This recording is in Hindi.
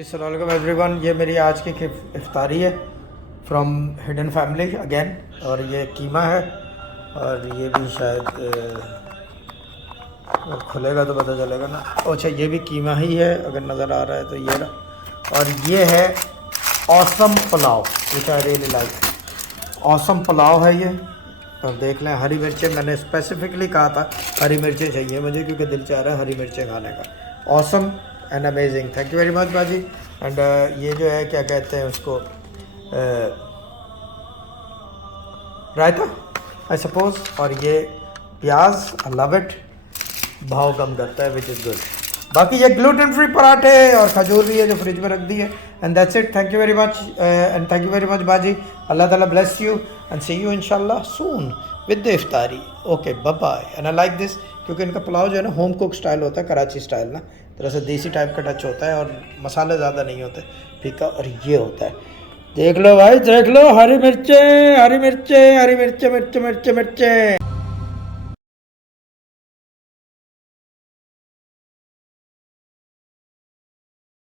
अस्सलाम वालेकुम एवरीवन। ये मेरी आज की इफ्तारी है फ्रॉम हिडन फैमिली अगेन। और ये कीमा है और ये भी शायद खुलेगा तो पता चलेगा ना। अच्छा ये भी कीमा ही है, अगर नज़र आ रहा है तो ये रहा। और ये है awesome pulao which I really like. Awesome pulao है ये। और देख लें, हरी मिर्चें मैंने स्पेसिफिकली कहा था हरी मिर्चें चाहिए मुझे, क्योंकि दिल चाह रहा है हरी मिर्चें खाने का। Awesome and amazing, thank you very much बाजी। एंड ये जो है क्या कहते हैं उसको, रायता आई सपोज। और ये प्याज, आई लव इट, भाव कम करता है विच इज़ गुड। बाकी ये ग्लूटेन फ्री पराठे और खजूर भी है जो फ्रिज में रख दी है। And that's it, thank you very much and thank you very much बाजी। अल्लाह ताला bless you and see you इंशाल्लाह सून विद द इफ्तारी। Okay bye bye. And I like this क्योंकि इनका पुलाव जो है ना होम कुक स्टाइल होता है, कराची स्टाइल ना, तरह से देसी टाइप का टच होता है और मसाले ज़्यादा नहीं होते, फीका। और ये होता है, देख लो भाई देख लो, हरी मिर्चें हरी मिर्चें हरी मिर्चें मिर्चें मिर्चें मिर्चें।